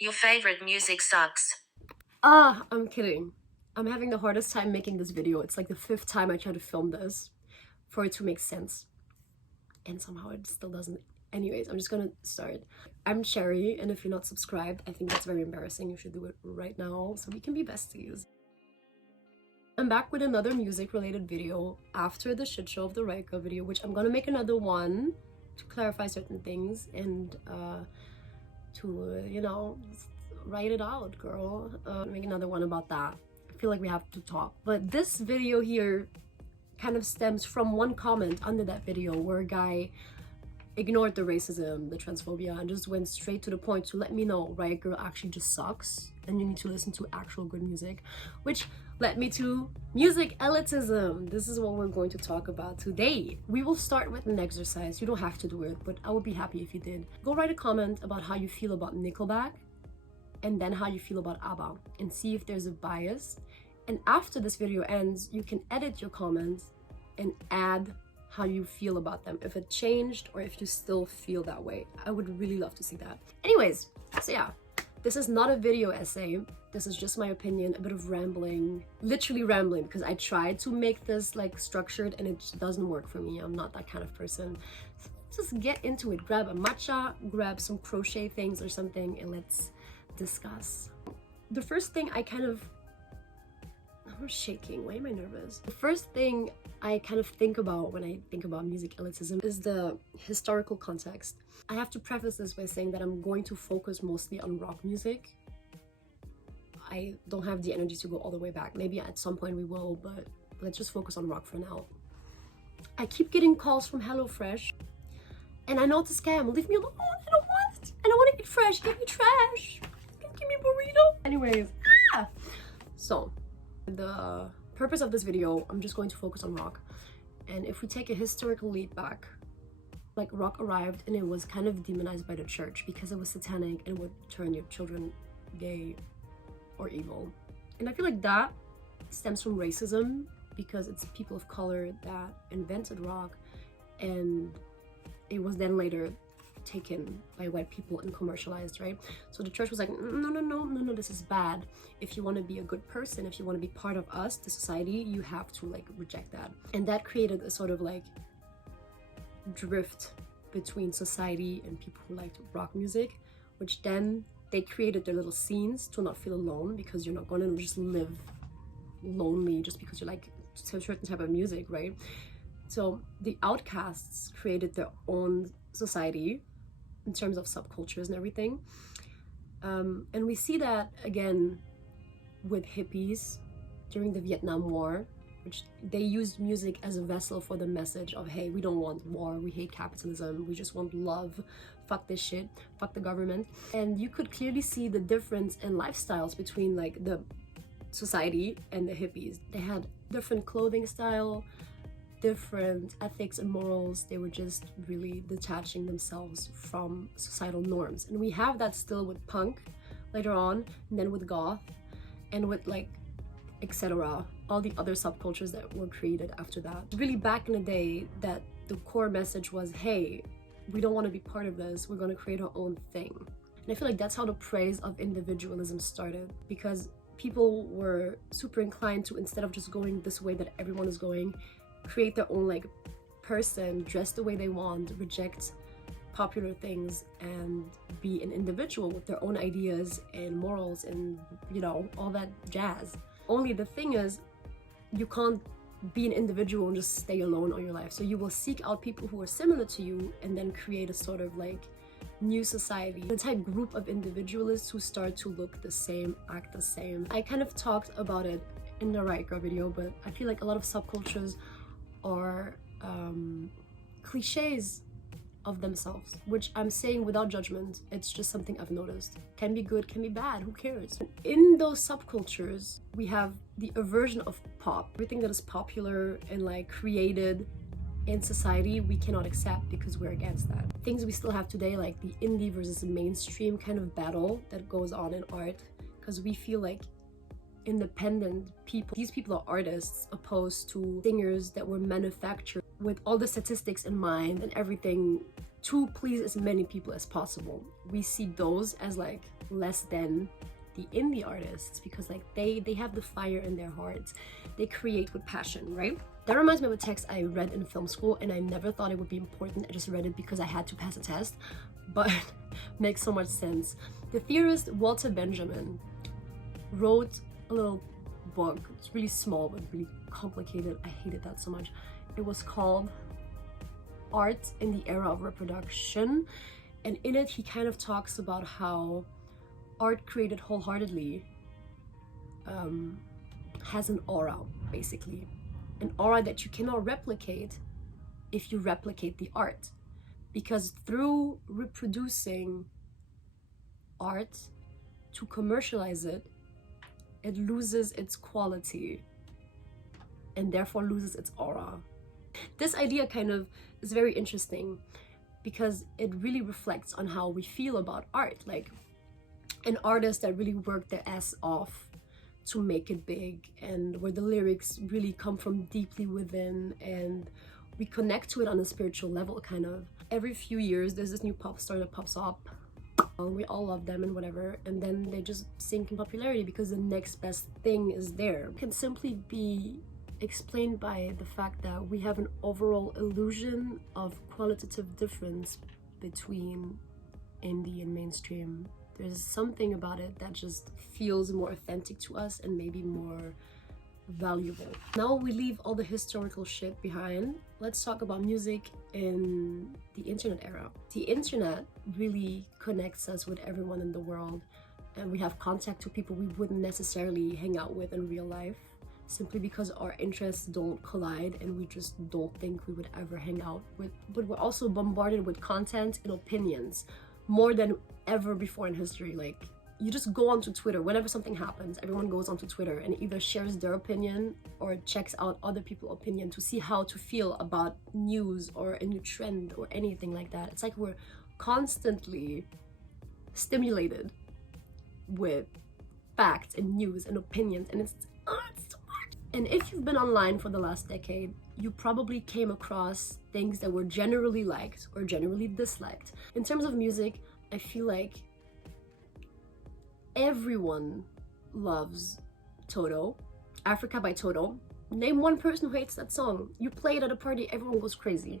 Your favorite music sucks. I'm kidding. I'm having the hardest time making this video. It's like the fifth time I try to film this for it to make sense. And somehow it still doesn't. Anyways, I'm just gonna start. I'm Sherry, and if you're not subscribed, I think that's very embarrassing. You should do it right now so we can be besties. I'm back with another music-related video after the shit show of the Raika video, which I'm gonna make another one to clarify certain things and to write it out, girl. Make another one about that. I feel like we have to talk. But this video here kind of stems from one comment under that video where a guy ignored the racism, the transphobia, and just went straight to the point to let me know Riot Girl actually just sucks and you need to listen to actual good music, which led me to music elitism. This is what we're going to talk about today. We will start with an exercise. You don't have to do it, but I would be happy if you did. Go write a comment about how you feel about Nickelback and then how you feel about ABBA and see if there's a bias. And after this video ends, you can edit your comments and add how you feel about them, if it changed or if you still feel that way. I would really love to see that. Anyways, so yeah, this is not a video essay. This is just my opinion, a bit of rambling, literally rambling, because I tried to make this like structured and it doesn't work for me. I'm not that kind of person. So just get into it. Grab a matcha, grab some crochet things or something, and let's discuss. The first thing I'm shaking. Why am I nervous? The first thing I kind of think about when I think about music elitism is the historical context. I have to preface this by saying that I'm going to focus mostly on rock music. I don't have the energy to go all the way back. Maybe at some point we will, but let's just focus on rock for now. I keep getting calls from HelloFresh, and I know it's a scam. Leave me alone. I don't want it. I don't want to eat fresh. Give me trash. Give me a burrito. Anyways, so the purpose of this video, I'm just going to focus on rock. And if we take a historical leap back, like rock arrived and it was kind of demonized by the church because it was satanic and would turn your children gay or evil. And I feel like that stems from racism because it's people of color that invented rock, and it was then later taken by white people and commercialized, right? So the church was like, no, this is bad. If you want to be a good person, if you want to be part of us, the society, you have to like reject that. And that created a sort of like drift between society and people who liked rock music, which then they created their little scenes to not feel alone, because you're not going to just live lonely just because you like a certain type of music, right? So the outcasts created their own society in terms of subcultures and everything. And we see that again with hippies during the Vietnam War, which they used music as a vessel for the message of, hey, we don't want war, we hate capitalism, we just want love, fuck this shit, fuck the government. And you could clearly see the difference in lifestyles between like the society and the hippies. They had different clothing style, different ethics and morals. They were just really detaching themselves from societal norms. And we have that still with punk later on, and then with goth, and with like etc., all the other subcultures that were created after that. Really back in the day, that the core message was, hey, we don't want to be part of this, we're going to create our own thing. And I feel like that's how the praise of individualism started, because people were super inclined to, instead of just going this way that everyone is going, create their own like person, dress the way they want, reject popular things, and be an individual with their own ideas and morals and all that jazz. Only the thing is, you can't be an individual and just stay alone all your life. So you will seek out people who are similar to you and then create a sort of like new society, the type group of individualists who start to look the same, act the same. I kind of talked about it in the Riot Girl video, but I feel like a lot of subcultures are cliches of themselves, which I'm saying without judgment. It's just something I've noticed. Can be good, can be bad, who cares? In those subcultures, we have the aversion of pop. Everything that is popular and like created in society, we cannot accept because we're against that. Things we still have today, like the indie versus mainstream kind of battle that goes on in art, because we feel like independent people, these people are artists, opposed to singers that were manufactured with all the statistics in mind and everything to please as many people as possible. We see those as like less than the indie artists because like they have the fire in their hearts. They create with passion, right? That reminds me of a text I read in film school, and I never thought it would be important. I just read it because I had to pass a test, but makes so much sense. The theorist Walter Benjamin wrote a little book. It's really small but really complicated. I hated that so much. It was called Art in the Era of Reproduction, and in it he kind of talks about how art created wholeheartedly has an aura, basically an aura that you cannot replicate if you replicate the art, because through reproducing art to commercialize it, it loses its quality and therefore loses its aura. This idea kind of is very interesting because it really reflects on how we feel about art. Like an artist that really worked their ass off to make it big, and where the lyrics really come from deeply within and we connect to it on a spiritual level, kind of. Every few years there's this new pop star that pops up. We all love them and whatever, and then they just sink in popularity because the next best thing is there. It can simply be explained by the fact that we have an overall illusion of qualitative difference between indie and mainstream. There's something about it that just feels more authentic to us and maybe more valuable. Now we leave all the historical shit behind. Let's talk about music in the internet era. The internet really connects us with everyone in the world, and we have contact to people we wouldn't necessarily hang out with in real life, simply because our interests don't collide and we just don't think we would ever hang out with. But we're also bombarded with content and opinions more than ever before in history. Like, you just go onto Twitter whenever something happens. Everyone goes onto Twitter and either shares their opinion or checks out other people's opinion to see how to feel about news or a new trend or anything like that. It's like we're constantly stimulated with facts and news and opinions, and it's so much. And if you've been online for the last decade, you probably came across things that were generally liked or generally disliked. In terms of music, I feel like everyone loves Toto, Africa by Toto. Name one person who hates that song. You play it at a party, everyone goes crazy.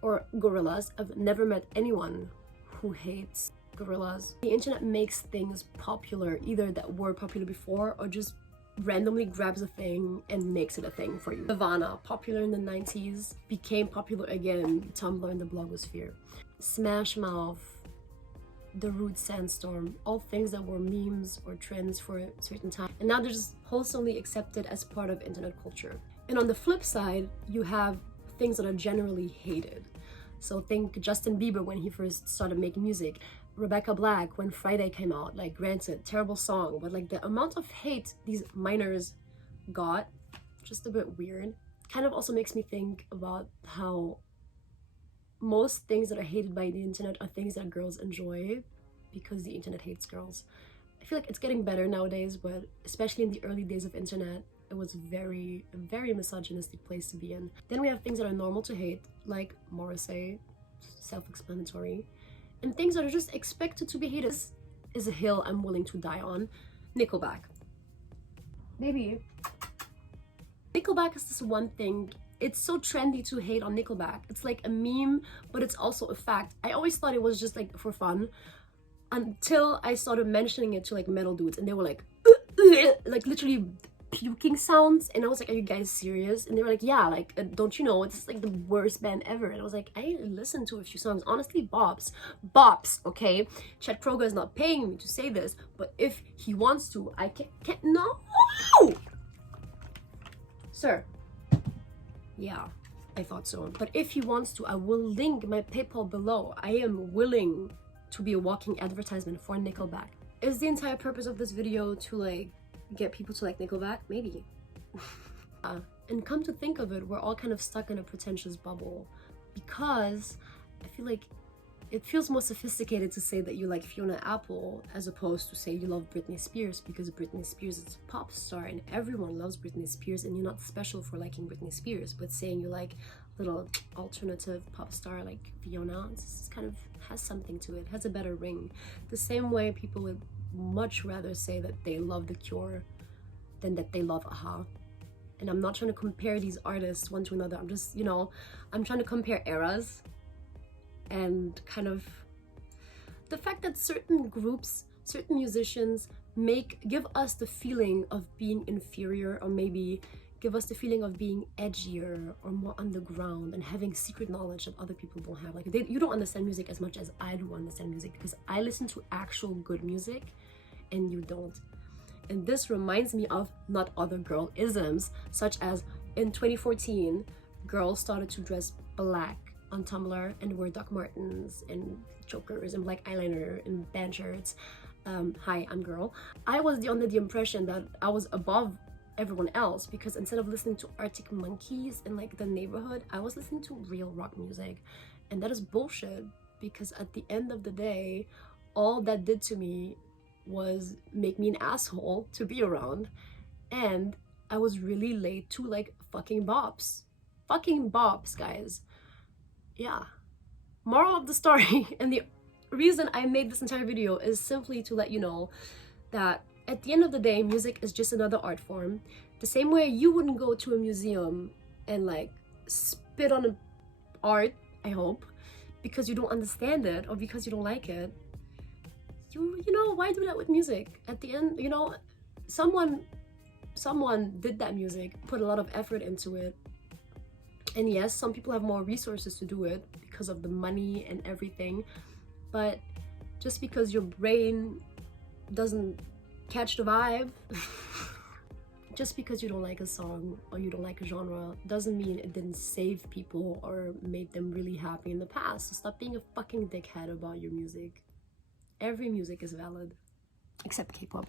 Or Gorillaz. I've never met anyone who hates Gorillaz. The internet makes things popular, either that were popular before or just randomly grabs a thing and makes it a thing for you. Nirvana, popular in the 90s, became popular again, Tumblr and the blogosphere. Smash Mouth, The Root Sandstorm, all things that were memes or trends for a certain time, and now they're just wholesomely accepted as part of internet culture. And on the flip side, you have things that are generally hated. So think Justin Bieber when he first started making music, Rebecca Black when Friday came out. Like, granted, terrible song, but like the amount of hate these minors got, just a bit weird. Kind of also makes me think about how most things that are hated by the internet are things that girls enjoy because the internet hates girls. I feel like it's getting better nowadays, but especially in the early days of internet, it was a very misogynistic place to be in. Then we have things that are normal to hate, like Morrissey, self-explanatory, and things that are just expected to be hated. This is a hill I'm willing to die on. Nickelback. Baby. Nickelback is this one thing. It's so trendy to hate on Nickelback. It's like a meme, but it's also a fact. I always thought it was just like for fun until I started mentioning it to like metal dudes, and they were like literally puking sounds, and I was like, are you guys serious? And they were like, yeah, like don't you know it's like the worst band ever? And I was like, I listened to a few songs, honestly. Bops, okay? Chet Kroger is not paying me to say this, but if he wants to, I can't no, sir. Yeah, I thought so. But if he wants to, I will link my PayPal below. I am willing to be a walking advertisement for Nickelback. Is the entire purpose of this video to like get people to like Nickelback? Maybe. And come to think of it, we're all kind of stuck in a pretentious bubble, because I feel like it feels more sophisticated to say that you like Fiona Apple as opposed to say you love Britney Spears, because Britney Spears is a pop star and everyone loves Britney Spears, and you're not special for liking Britney Spears. But saying you like little alternative pop star like Fiona. It's kind of has something to it, has a better ring. The same way people would much rather say that they love The Cure than that they love Aha. And I'm not trying to compare these artists one to another. I'm just, you know, I'm trying to compare eras and kind of the fact that certain groups, certain musicians give us the feeling of being inferior, or maybe give us the feeling of being edgier or more underground and having secret knowledge that other people don't have. Like you don't understand music as much as I do understand music, because I listen to actual good music and you don't. And this reminds me of not other girl isms, such as in 2014 girls started to dress black on Tumblr and wear Doc Martens and chokers and black eyeliner and band shirts. Hi, I'm girl. I was under the impression that I was above everyone else, because instead of listening to Arctic Monkeys and like The Neighborhood, I was listening to real rock music. And that is bullshit, because at the end of the day, all that did to me was make me an asshole to be around. And I was really late to like fucking bops. Fucking bops, guys. Yeah. Moral of the story, and the reason I made this entire video is simply to let you know that at the end of the day, music is just another art form. The same way you wouldn't go to a museum and like spit on an art, I hope, because you don't understand it or because you don't like it. You know, why do that with music? At the end, you know, someone did that music, put a lot of effort into it. And yes, some people have more resources to do it because of the money and everything. But just because your brain doesn't catch the vibe, just because you don't like a song or you don't like a genre, doesn't mean it didn't save people or made them really happy in the past. So stop being a fucking dickhead about your music. Every music is valid, except K-pop.